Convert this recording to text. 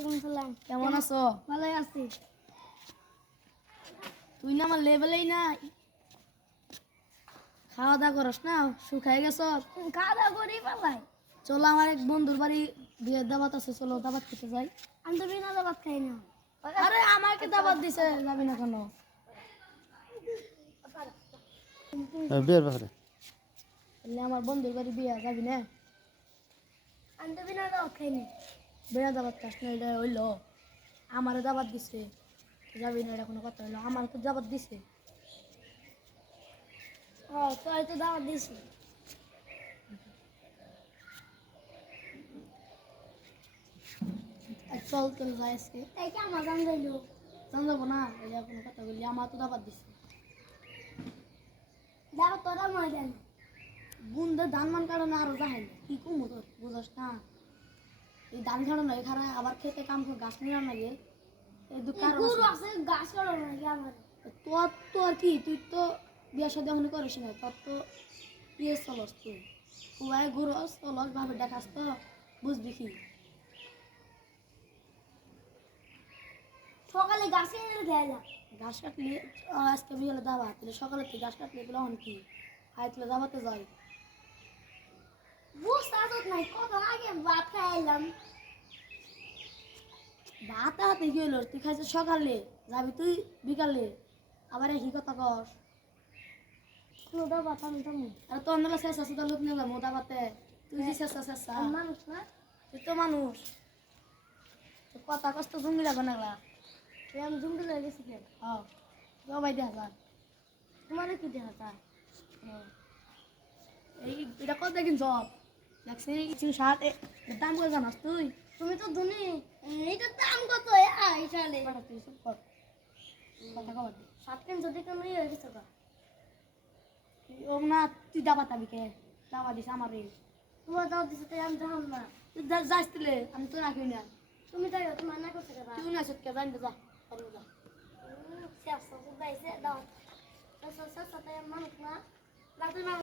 ওয়ালাইকুম সালাম। কেমন আছো? ভালোই আছি। তুই না আমার লেভেলেই নাই, খাওয়া দাওয়া করস না, শুকাই গেছ। খাওয়া দাওয়া করি পালাই। চলো আমার এক বন্ধুর বাড়ি বিয়ের দাবাত আছে, চলো দাবাত খেতে যাই। আমি তো বিনা দাবাত খাই না। আরে আমাকে দাবাত দিছে, যাবি না কেন? বিয়ের ব্যাপারে বললে আমার বন্ধুর বাড়ি বিয়ে, যাবি না? আমি তো বিনা দাবাত খাই না। বিনা দাবাত খাস না, এটা হইলো আমারে দাবাত দিছে, যাবি না, এটা কোনো কথা হইলো? আমার তো দাবাত দিছে। ও তোর তো দাওয়াত দিছি। চল তোর যাই আজকে। তাই কি আমার গান গাইলো? জান যাবো না, এটা কোনো কথা বললি? আমার তো দাবাত দিছে। দাওয়াত তোরা ময় দেন। বুনদের ধান মান কারণে আরো যাই না, কি কমো তোর বুঝস না? এই ধান কারণ নয়, খারা আবার খেতে কাম করে গাছ নিয়ে লাগে, এই দু কারণ গুরু আছে। আছে গাছ কাটো নাকি আমার? তোর তো আর কি, তুই তো বিয়া সাথে এখন করিস না, তোর তো বিয়ে চলস, তুই কুয়ায় ঘুরস চলস ভাবে দেখাস তো, বুঝবি কি? সকালে গাছে এনে খেলাম। ঘাস কাটলে আজকে বিয়েলে দাবাত, সকালে তুই ঘাস কাটলে এগুলো হন কি খাই তুলে দাবাতে যাই। বুঝতে আসত নাই, কত আগে ভাত খাইলাম। ভাত হাতে কি হইল? তুই খাইছিস সকালে, যাবি তুই বিকালে, আবার একই কথা কর। তোরা ভাত আমি খাবো। আর তো অন্য শেষা সুদা লোক নিলাম মোদা পাতে, তুই যে শেষা শেষা, আমি মানুষ না। তুই তো মানুষ, তোর কথা কষ্ট জঙ্গি লাগবে না। তুই আমি জুমকে লয়ে গেছি কেন? হ্যাঁ সবাই দেখা যান। তোমারে কি দেখা তা? এই এটা কত দেখিন সব দেখছি কিছু শার্ট দাম করে জানাস তুই? তুমি তো ধনী। এইটার দাম কত? এই সালে কথা তুই চুপ কর, কথা কবার দে। সাত কেন যদি কেন হয়ে গেছে গা? ও না, তুই দাবা তাবি কে দাবা দিস আমার রে? তোমার দাও দিছে তাই আমি জানাম না। তুই যাস দিলে আমি তো রাখি না। তুমি তাই তোমার না করছে কেন? তুই না সত্যি জানতে যা, পারবো যা। শেষ দাইছে দাও। শেষ তাই মানুষ না। রাতে না